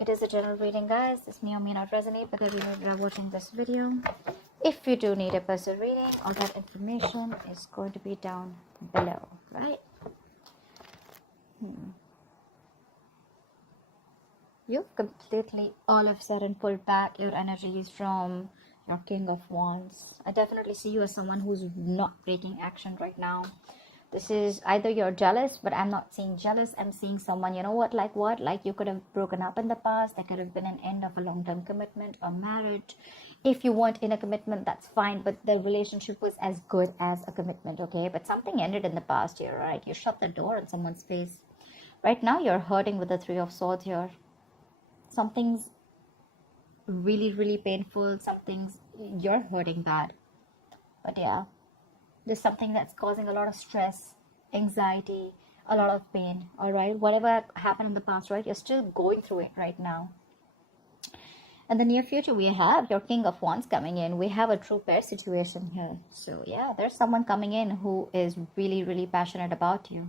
It is a general reading, guys. This may or may not resonate with everyone that are watching this video. If you do need a personal reading, all that information is going to be down below, right? You've completely all of a sudden pulled back your energies from your King of Wands. I definitely see you as someone who's not taking action right now. This is either you're jealous, but I'm not seeing jealous. I'm seeing someone, you know what, like you could have broken up in the past. There could have been an end of a long-term commitment or marriage. If you weren't in a commitment, that's fine, but the relationship was as good as a commitment, okay? But something ended in the past here, right? You shut the door on someone's face. Right now, you're hurting with the Three of Swords here. Something's really, really painful. Something's, you're hurting bad. But yeah. There's something that's causing a lot of stress, anxiety, a lot of pain, all right? Whatever happened in the past, right? You're still going through it right now. In the near future, we have your King of Wands coming in. We have a true pair situation here. So, yeah, there's someone coming in who is really, really passionate about you.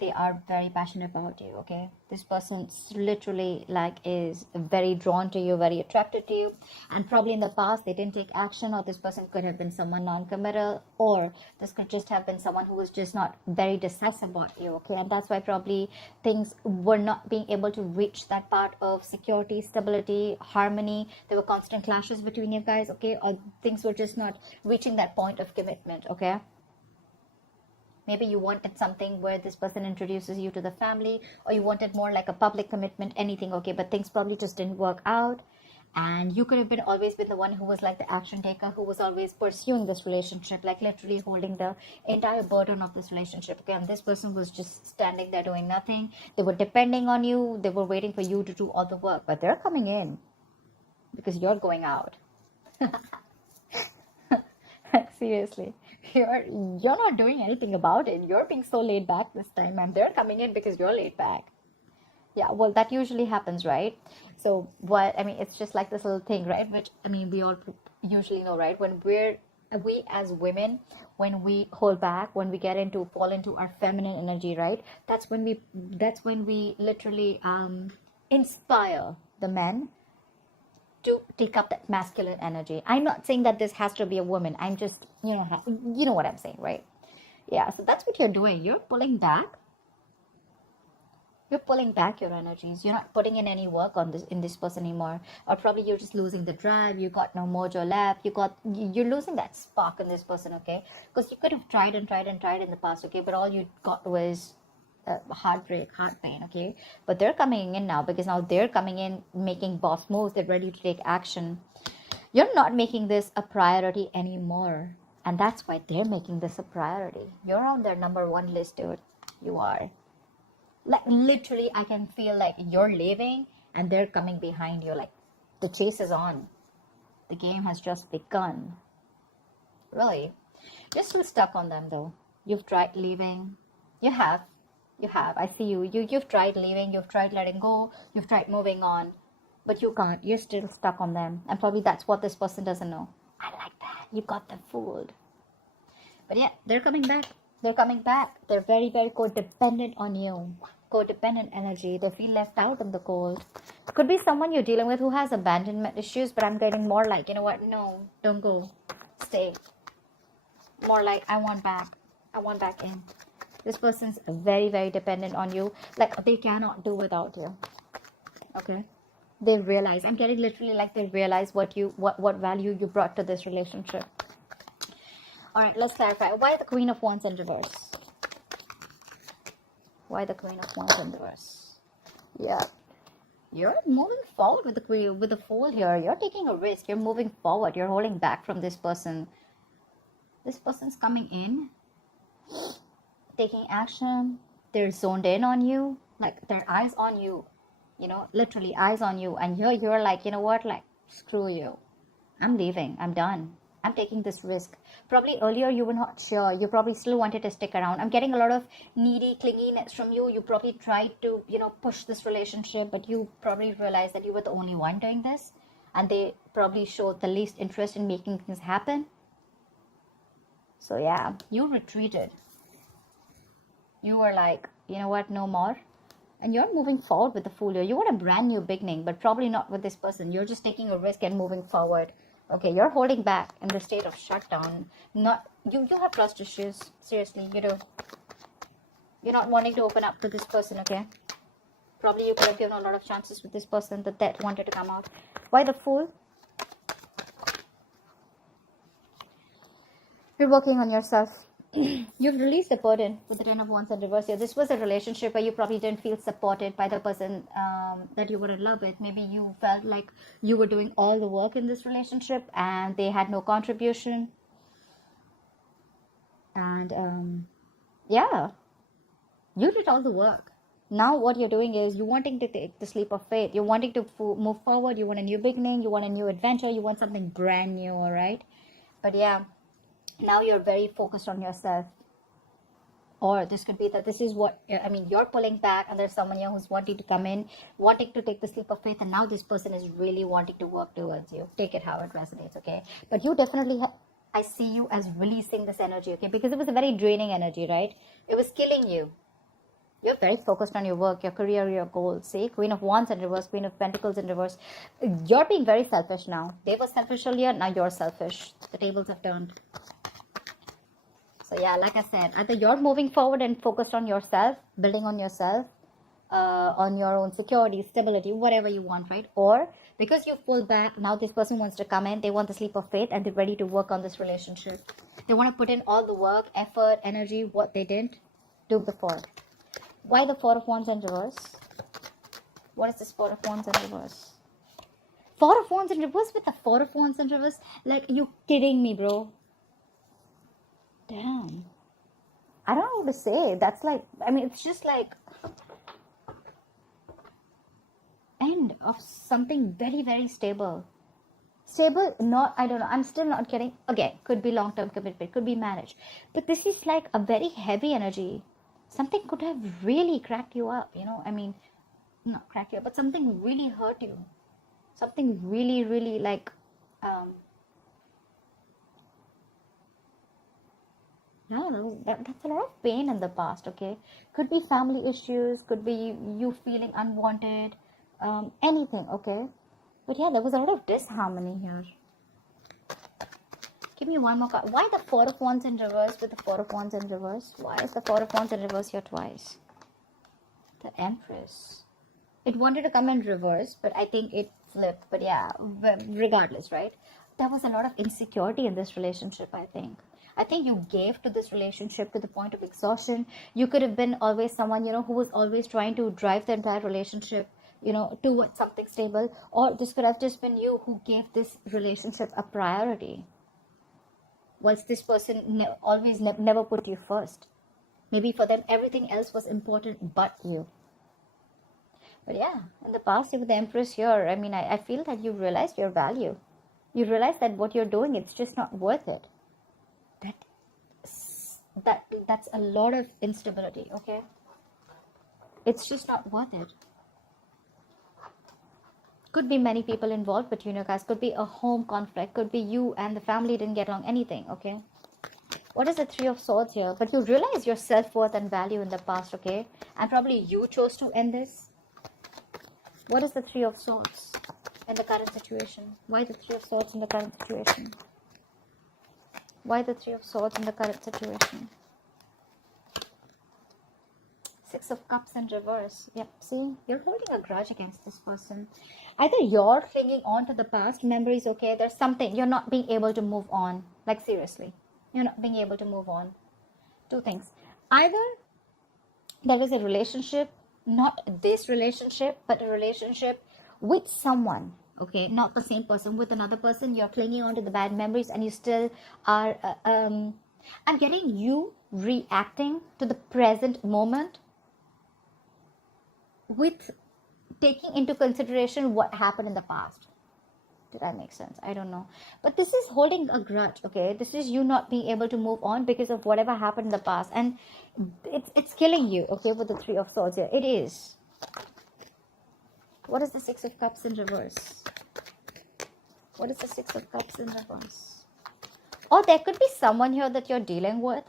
They are very passionate about you, okay? This person literally is very drawn to you, very attracted to you, and probably in the past they didn't take action, or this person could have been someone non-committal, or this could just have been someone who was just not very decisive about you, okay? And that's why probably things were not being able to reach that part of security, stability, harmony. There were constant clashes between you guys, okay? Or things were just not reaching that point of commitment, okay? Maybe you wanted something where this person introduces you to the family, or you wanted more like a public commitment, anything, okay? But things probably just didn't work out. And you could have been always been the one who was like the action taker, who was always pursuing this relationship, like literally holding the entire burden of this relationship, okay? And this person was just standing there doing nothing. They were depending on you. They were waiting for you to do all the work. But they're coming in because you're going out. Seriously. You're not doing anything about it. You're being so laid back this time, and they're coming in because you're laid back. Yeah, well, that usually happens, right? So it's just like this little thing, right? Which, we all usually know, right? When we as women, when we hold back, when we fall into our feminine energy, right? That's when we literally inspire the men to take up that masculine energy. I'm not saying that this has to be a woman. I'm just, you know what I'm saying, right? Yeah, so that's what you're doing. You're pulling back. You're pulling back your energies. You're not putting in any work in this person anymore. Or probably you're just losing the drive. You got no mojo left. You're losing that spark in this person, okay? Because you could have tried and tried and tried in the past, okay? But all you got was heartbreak, heart pain, okay? But they're coming in now, because now they're coming in making boss moves. They're ready to take action. You're not making this a priority anymore, and that's why they're making this a priority. You're on their number one list, dude. You are. Like, literally, I can feel like you're leaving and they're coming behind you. Like, the chase is on. The game has just begun. Really. You're still stuck on them, though. You've tried leaving. You have. I see you. You've tried leaving. You've tried letting go. You've tried moving on. But you can't. You're still stuck on them. And probably that's what this person doesn't know. I like that. You got them fooled. But yeah, they're coming back. They're coming back. They're very, very codependent on you. Codependent energy. They feel left out in the cold. Could be someone you're dealing with who has abandonment issues, but I'm getting more like, you know what? No, don't go. Stay. More like, I want back. I want back in. This person's very, very dependent on you. Like, they cannot do without you. Okay? They realize. I'm getting literally like they realize what value you brought to this relationship. Alright, let's clarify. Why the Queen of Wands in reverse? Why the Queen of Wands in reverse? Yeah. You're moving forward with the Fool here. You're taking a risk. You're moving forward. You're holding back from this person. This person's coming in, taking action. They're zoned in on you, like their eyes on you, literally eyes on you. And you're like, you know what, like, screw you, I'm leaving, I'm done, I'm taking this risk. Probably earlier you were not sure, you probably still wanted to stick around. I'm getting a lot of needy clinginess from you. You probably tried to push this relationship, but you probably realized that you were the only one doing this, and they probably showed the least interest in making things happen. So yeah, you retreated. You were like, you know what, no more. And you're moving forward with the Fool here. You want a brand new beginning, but probably not with this person. You're just taking a risk and moving forward. Okay, you're holding back in the state of shutdown. Not you have trust issues. Seriously, you do. You're not wanting to open up to this person, okay? Probably you could have given a lot of chances with this person that wanted to come out. Why the Fool? You're working on yourself. You've released the burden with the Ten of Wands in reverse here. This was a relationship where you probably didn't feel supported by the person that you were in love with. Maybe you felt like you were doing all the work in this relationship and they had no contribution. And yeah, you did all the work. Now what you're doing is you're wanting to take the leap of faith. You're wanting to move forward. You want a new beginning. You want a new adventure. You want something brand new, all right? But yeah, now you're very focused on yourself. Or this could be that this is what, I mean, you're pulling back and there's someone here who's wanting to come in, wanting to take the leap of faith, and now this person is really wanting to work towards you. Take it how it resonates, okay? But you definitely, I see you as releasing this energy, okay? Because it was a very draining energy, right? It was killing you. You're very focused on your work, your career, your goals. See, Queen of Wands in reverse, Queen of Pentacles in reverse. You're being very selfish now. They were selfish earlier, now you're selfish. The tables have turned. So yeah, like I said, either you're moving forward and focused on yourself, building on yourself, on your own security, stability, whatever you want, right? Or because you've pulled back, now this person wants to come in, they want the leap of faith and they're ready to work on this relationship. They want to put in all the work, effort, energy, what they didn't do before. Why the Four of Wands in reverse? What is this Four of Wands in reverse? Four of Wands in reverse with the Four of Wands in reverse? Like, you kidding me, bro? Damn. I don't know what to say. That's like, I mean, it's just like end of something very, very stable. Stable, not, I don't know. I'm still not getting, again, could be long-term commitment, could be marriage. But this is like a very heavy energy. Something could have really cracked you up, you know, I mean, not cracked you up, but something really hurt you. Something really, really like, no, that's a lot of pain in the past, okay? Could be family issues, could be you feeling unwanted, anything, okay? But yeah, there was a lot of disharmony here. Give me one more card. Why the Four of Wands in reverse with the Four of Wands in reverse? Why is the Four of Wands in reverse here twice? The Empress. It wanted to come in reverse, but I think it flipped. But yeah, regardless, right? There was a lot of insecurity in this relationship, I think. I think you gave to this relationship to the point of exhaustion. You could have been always someone, you know, who was always trying to drive the entire relationship, you know, towards something stable. Or this could have just been you who gave this relationship a priority. Whilst this person always never put you first. Maybe for them, everything else was important but you. But yeah, in the past, with the Empress here, I mean, I feel that you realized your value. You realize that what you're doing, it's just not worth it. That's a lot of instability, okay? It's just not worth it. Could be many people involved between you guys. Could be a home conflict. Could be you and the family didn't get along. Anything, okay? What is the Three of Swords here? But you realize your self-worth and value in the past, okay? And probably you chose to end this. What is the Three of Swords in the current situation? Why the Three of Swords in the current situation? Why the Three of Swords in the current situation? Six of Cups in reverse. Yep, see? You're holding a grudge against this person. Either you're clinging on to the past memories, okay? There's something. You're not being able to move on. Like, seriously. You're not being able to move on. Two things. Either there was a relationship, not this relationship, but a relationship with someone, okay? Not the same person, with another person. You're clinging on to the bad memories and you still are... I'm getting you reacting to the present moment with taking into consideration what happened in the past. Did that make sense? I don't know. But this is holding a grudge, okay? This is you not being able to move on because of whatever happened in the past. And it's killing you, okay, with the Three of Swords here. It is. What is the Six of Cups in reverse? What is the Six of Cups in reverse? Or there could be someone here that you're dealing with.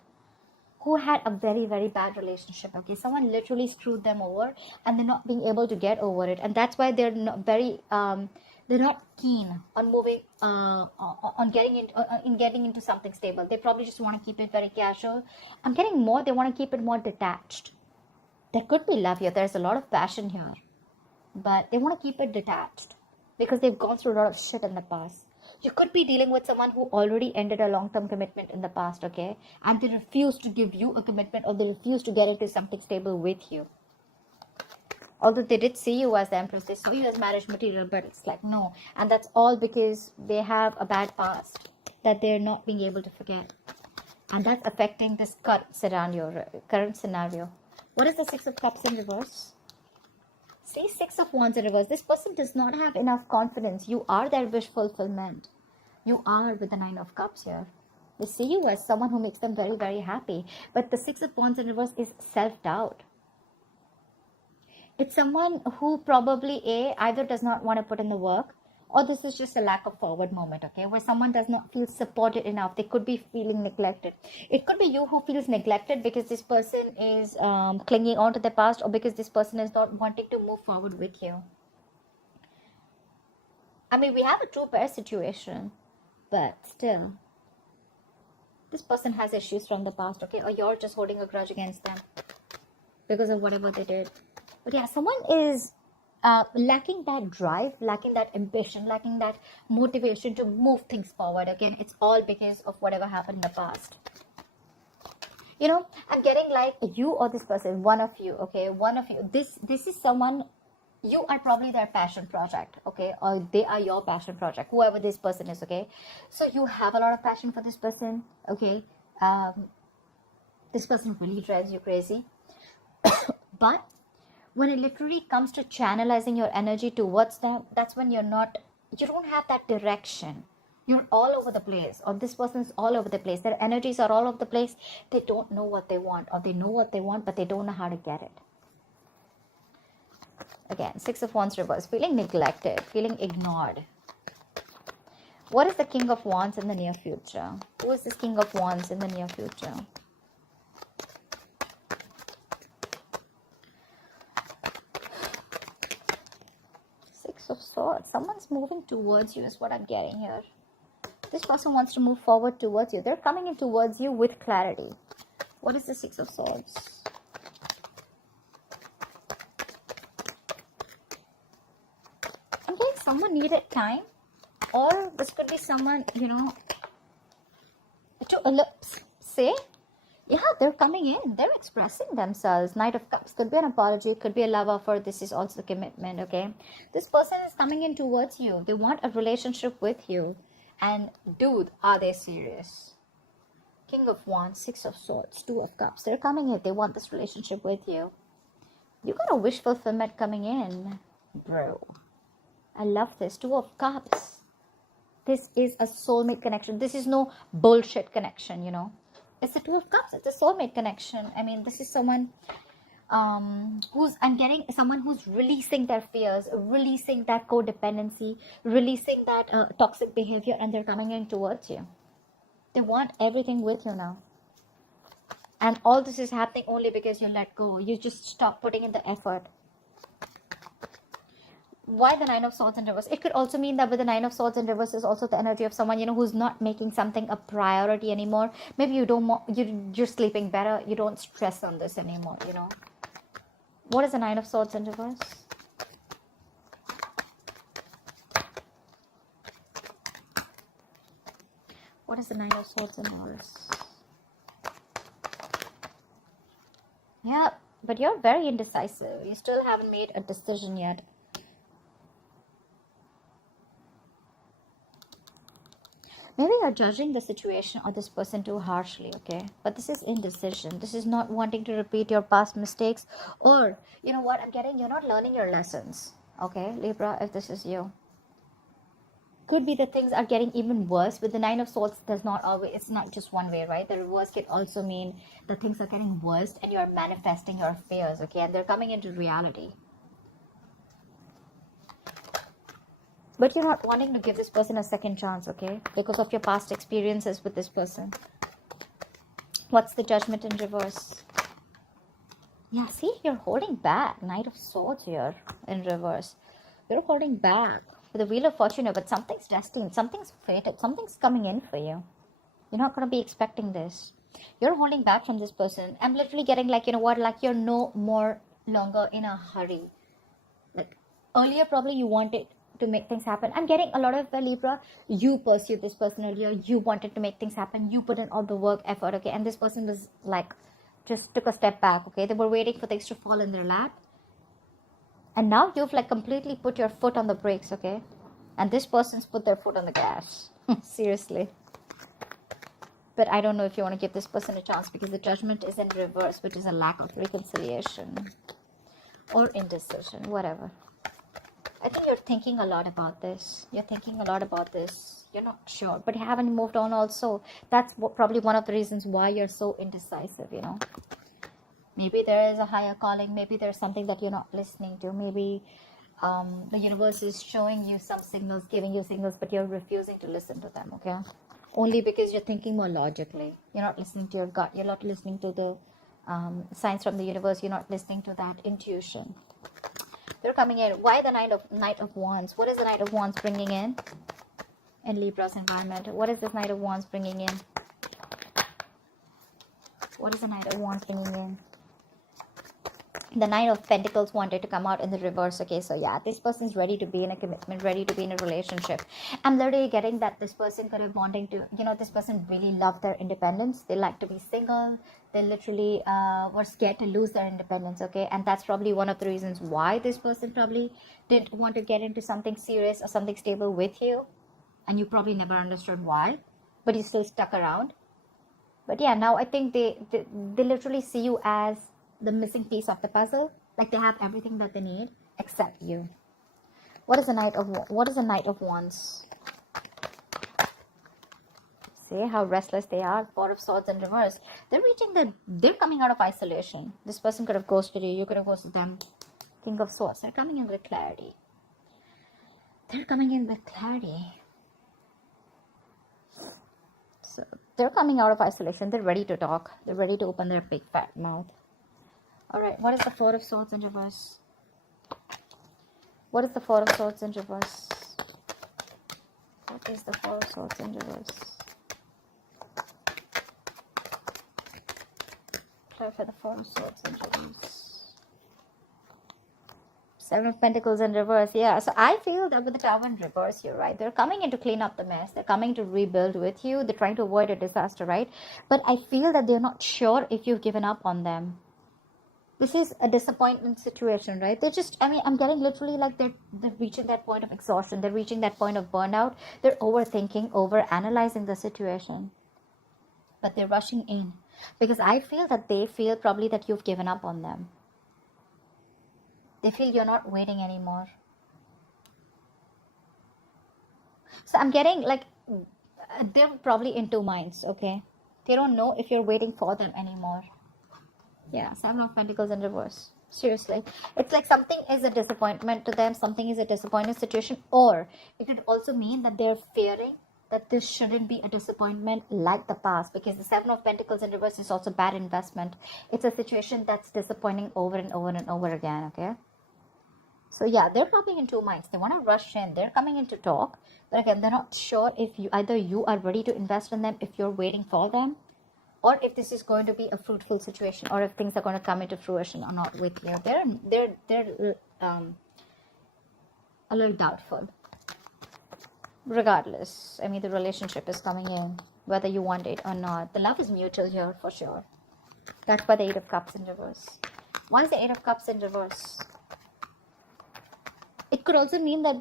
who had a very, very bad relationship, okay? Someone literally screwed them over and they're not being able to get over it. And that's why they're not they're not keen on moving, on getting into something stable. They probably just want to keep it very casual. I'm getting more, they want to keep it more detached. There could be love here. There's a lot of passion here. But they want to keep it detached because they've gone through a lot of shit in the past. You could be dealing with someone who already ended a long-term commitment in the past, okay? And they refuse to give you a commitment, or they refuse to get into something stable with you. Although they did see you as the Empress, they saw you as marriage material, but it's like, no. And that's all because they have a bad past that they're not being able to forget. And that's affecting this current scenario. What is the Six of Cups in reverse? See, Six of Wands in reverse. This person does not have enough confidence. You are their wish fulfillment. You are with the Nine of Cups here. They see you as someone who makes them very, very happy. But the Six of Wands in reverse is self-doubt. It's someone who probably either does not want to put in the work, or this is just a lack of forward moment, okay, where someone does not feel supported enough. They could be feeling neglected. It could be you who feels neglected because this person is clinging on to the past, or because this person is not wanting to move forward with you. I mean, we have a true pair situation, but still, this person has issues from the past, okay, or you're just holding a grudge against them because of whatever they did. But yeah, someone is lacking that drive, lacking that ambition, lacking that motivation to move things forward. Again, it's all because of whatever happened in the past. You know, I'm getting like you or this person, one of you, okay, one of you. This is someone, you are probably their passion project, okay, or they are your passion project, whoever this person is, okay. So you have a lot of passion for this person, okay. This person really drives you crazy. But when it literally comes to channelizing your energy towards them, that's when you don't have that direction. You're all over the place, or this person's all over the place. Their energies are all over the place. They don't know what they want, or they know what they want, but they don't know how to get it. Again, Six of Wands reverse, feeling neglected, feeling ignored. What is the King of Wands in the near future? Who is this King of Wands in the near future? Of Swords. Someone's moving towards you is what I'm getting here. This person wants to move forward towards you. They're coming in towards you with clarity. What is the Six of Swords? I'm getting someone needed time, or this could be someone, you know, to say, yeah, they're coming in, they're expressing themselves. Knight of Cups could be an apology, could be a love offer. This is also commitment, okay? This person is coming in towards you. They want a relationship with you. And dude, are they serious? King of Wands, Six of Swords, Two of Cups. They're coming in. They want this relationship with you. You got a wish fulfillment coming in, bro. I love this. Two of Cups. This is a soulmate connection. This is no bullshit connection, you know. It's the Two of Cups. It's a soulmate connection. I mean, this is someone I'm getting someone who's releasing their fears, releasing that codependency, releasing that toxic behavior, and they're coming in towards you. They want everything with you now. And all this is happening only because you let go. You just stop putting in the effort. Why the Nine of Swords in reverse? It could also mean that with the Nine of Swords in reverse is also the energy of someone, you know, who's not making something a priority anymore. Maybe you're sleeping better. You don't stress on this anymore, you know. What is the Nine of Swords in reverse? What is the Nine of Swords in reverse? Yeah, but you're very indecisive. You still haven't made a decision yet. Maybe you're judging the situation or this person too harshly, okay? But this is indecision. This is not wanting to repeat your past mistakes. Or, you know what I'm getting? You're not learning your lessons, okay? Libra, if this is you. Could be that things are getting even worse. With the Nine of Swords, it's not just one way, right? The reverse could also mean that things are getting worse and you're manifesting your fears, okay? And they're coming into reality. But you're not wanting to give this person a second chance, okay? Because of your past experiences with this person. What's the Judgment in reverse? Yeah, see, you're holding back. Knight of Swords here in reverse. You're holding back with the Wheel of Fortune here, but something's destined, something's fated, something's coming in for you. You're not going to be expecting this. You're holding back from this person. I'm literally getting like, you know what, like you're no more longer in a hurry. Like earlier, probably you wanted to make things happen. I'm getting a lot of Libra. You pursued this person earlier. You wanted to make things happen. You put in all the work, effort, okay? And this person was like, just took a step back, okay? They were waiting for things to fall in their lap. And now you've like completely put your foot on the brakes, okay? And this person's put their foot on the gas. Seriously. But I don't know if you want to give this person a chance because the Judgment is in reverse, which is a lack of reconciliation or indecision, whatever. I think you're thinking a lot about this. You're thinking a lot about this. You're not sure, but you haven't moved on also. That's probably one of the reasons why you're so indecisive, you know. Maybe there is a higher calling. Maybe there's something that you're not listening to. Maybe the universe is showing you some signals, giving you signals, but you're refusing to listen to them, okay? Only because you're thinking more logically. You're not listening to your gut. You're not listening to the signs from the universe. You're not listening to that intuition. They're coming in. Why the Knight of Wands? What is the Knight of Wands bringing in Libra's environment? What is this Knight of Wands bringing in? What is the Knight of Wands bringing in? The Knight of Pentacles wanted to come out in the reverse. Okay, so yeah, this person is ready to be in a commitment, ready to be in a relationship. I'm literally getting that this person could have wanting to, you know, this person really loved their independence. They like to be single. They literally were scared to lose their independence, okay? And that's probably one of the reasons why this person probably didn't want to get into something serious or something stable with you. And you probably never understood why, but you still stuck around. But yeah, now I think they literally see you as the missing piece of the puzzle. Like they have everything that they need except you. What is the Knight of Wands? See how restless they are. Four of Swords in reverse. They're coming out of isolation. This person could have ghosted you. You could have ghosted them. King of Swords. They're coming in with clarity. They're coming in with clarity. So they're coming out of isolation. They're ready to talk. They're ready to open their big fat mouth. Alright, what is the Four of Swords in reverse? What is the Four of Swords in reverse? What is the Four of Swords in reverse? Clarify the Four of Swords in reverse. Seven of Pentacles in reverse. Yeah, so I feel that with the Tower in reverse, you're right. They're coming in to clean up the mess. They're coming to rebuild with you. They're trying to avoid a disaster, right? But I feel that they're not sure if you've given up on them. This is a disappointment situation, right? They're just, I mean, I'm getting literally like they're reaching that point of exhaustion. They're reaching that point of burnout. They're overthinking, overanalyzing the situation. But they're rushing in. Because I feel that they feel probably that you've given up on them. They feel you're not waiting anymore. So I'm getting like, they're probably in two minds, okay? They don't know if you're waiting for them anymore. Yeah, Seven of Pentacles in reverse. Seriously. It's like something is a disappointment to them. Something is a disappointing situation. Or it could also mean that they're fearing that this shouldn't be a disappointment like the past. Because the Seven of Pentacles in reverse is also bad investment. It's a situation that's disappointing over and over and over again, okay? So yeah, they're coming in two minds. They want to rush in. They're coming in to talk. But again, they're not sure if either you are ready to invest in them, if you're waiting for them. Or if this is going to be a fruitful situation, or if things are going to come into fruition or not with you. They're a little doubtful. Regardless, I mean, the relationship is coming in, whether you want it or not. The love is mutual here for sure. That's why the Eight of Cups in reverse. Why is the Eight of Cups in reverse? It could also mean that,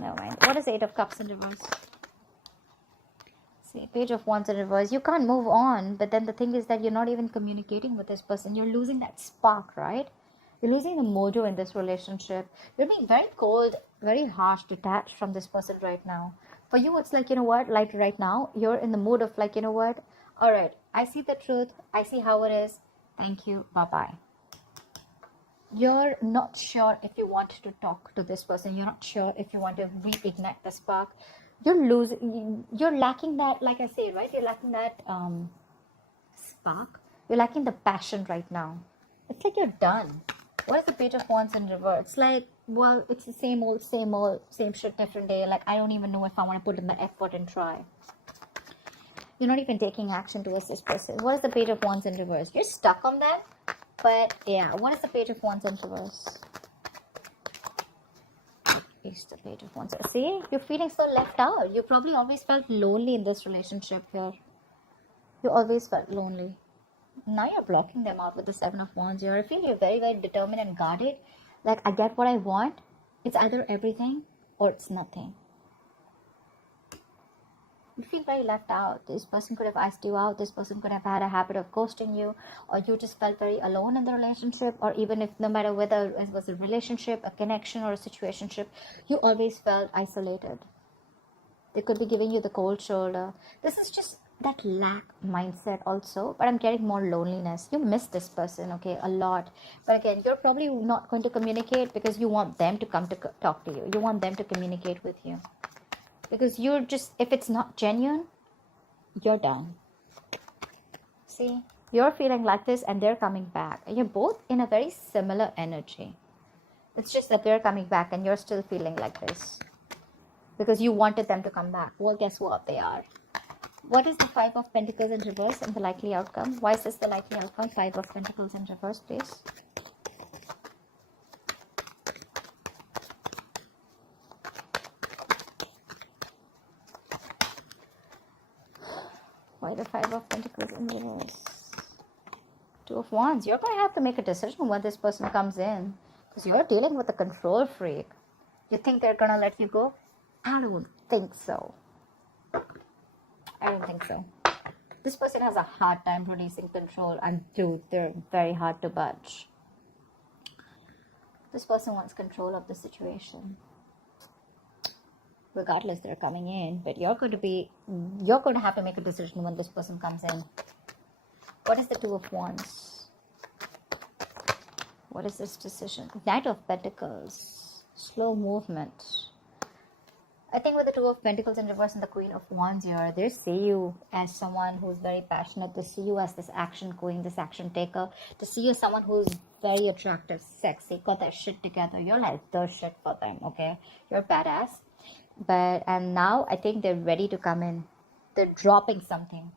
never mind. What is the Eight of Cups in reverse? See, Page of Wands in reverse. You can't move on, but then the thing is that you're not even communicating with this person. You're losing that spark, right? You're losing the mojo in this relationship. You're being very cold, very harsh, detached from this person right now. For you, it's like, you know what? Like right now, you're in the mood of like, you know what? All right, I see the truth. I see how it is. Thank you. Bye-bye. You're not sure if you want to talk to this person. You're not sure if you want to reignite the spark. You're lacking that, like I say, right? You're lacking that spark. You're lacking the passion right now. It's like you're done. What is the Page of Wands in reverse? It's like, well, it's the same old, same shit, different day. Like, I don't even know if I want to put in the effort and try. You're not even taking action towards this person. What is the Page of Wands in reverse? You're stuck on that. But yeah, what is the Page of Wands in reverse? Is the Page of Wands. See, you're feeling so left out. You probably always felt lonely in this relationship here. You always felt lonely. Now you're blocking them out with the Seven of Wands here. I feel you're very, very determined and guarded. Like, I get what I want. It's either everything or it's nothing. You feel very left out. This person could have asked you out. This person could have had a habit of ghosting you, or you just felt very alone in the relationship, or even if no matter whether it was a relationship, a connection, or a situationship, you always felt isolated. They could be giving you the cold shoulder. This is just that lack mindset also, but I'm getting more loneliness. You miss this person, okay, a lot. But again, you're probably not going to communicate because you want them to come to talk to you. You want them to communicate with you. Because you're just, if it's not genuine, you're done. See, you're feeling like this and they're coming back. And you're both in a very similar energy. It's just that they're coming back and you're still feeling like this. Because you wanted them to come back. Well, guess what? They are. What is the Five of Pentacles in reverse and the likely outcome? Why is this the likely outcome? Five of Pentacles in reverse, please. Why the Five of Pentacles in reverse? Two of Wands. You're going to have to make a decision when this person comes in. Because you're dealing with a control freak. You think they're going to let you go? I don't think so. I don't think so. This person has a hard time releasing control. And dude, they're very hard to budge. This person wants control of the situation. Regardless, they're coming in, but you're going to have to make a decision when this person comes in. What is the Two of Wands? What is this decision? Knight of Pentacles. Slow movement. I think with the Two of Pentacles in reverse and the Queen of Wands here, they see you as someone who's very passionate. They see you as this action queen, this action taker. They see you as someone who's very attractive, sexy, got their shit together. You're like the shit for them, okay? You're badass. And now I think they're ready to come in. They're dropping something.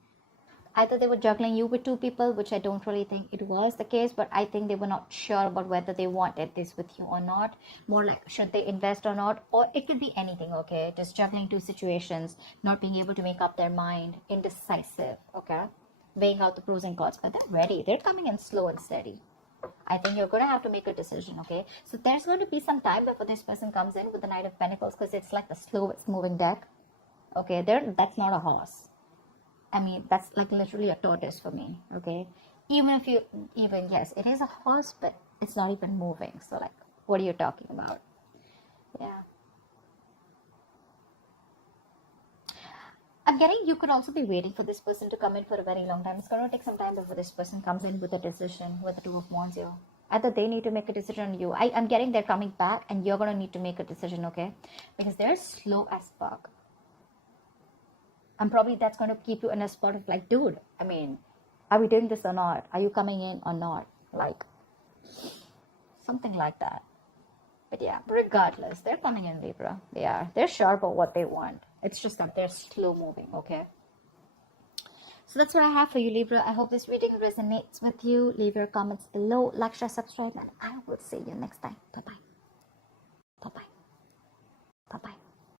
Either they were juggling you with two people, which I don't really think it was the case, but I think they were not sure about whether they wanted this with you or not. More like, should they invest or not? Or it could be anything, okay? Just juggling two situations, not being able to make up their mind, indecisive, okay? Weighing out the pros and cons, but they're ready. They're coming in slow and steady. I think you're going to have to make a decision, okay? So there's going to be some time before this person comes in with the Knight of Pentacles, because it's like the slowest moving deck. Okay, that's not a horse. I mean, that's like literally a tortoise for me, okay? Yes, it is a horse, but it's not even moving. So like, what are you talking about? Yeah. I'm getting you could also be waiting for this person to come in for a very long time. It's going to take some time before this person comes in with a decision, with the Two of Wands here. Either they need to make a decision on you. I'm getting they're coming back and you're going to need to make a decision, okay? Because they're slow as fuck. And probably that's going to keep you in a spot of like, dude, I mean, are we doing this or not? Are you coming in or not? Like, something like that. But yeah, regardless, they're coming in, Libra. They are. They're sure about what they want. It's just that they're slow moving, okay? So that's what I have for you, Libra. I hope this reading resonates with you. Leave your comments below, like, share, subscribe, and I will see you next time. Bye-bye.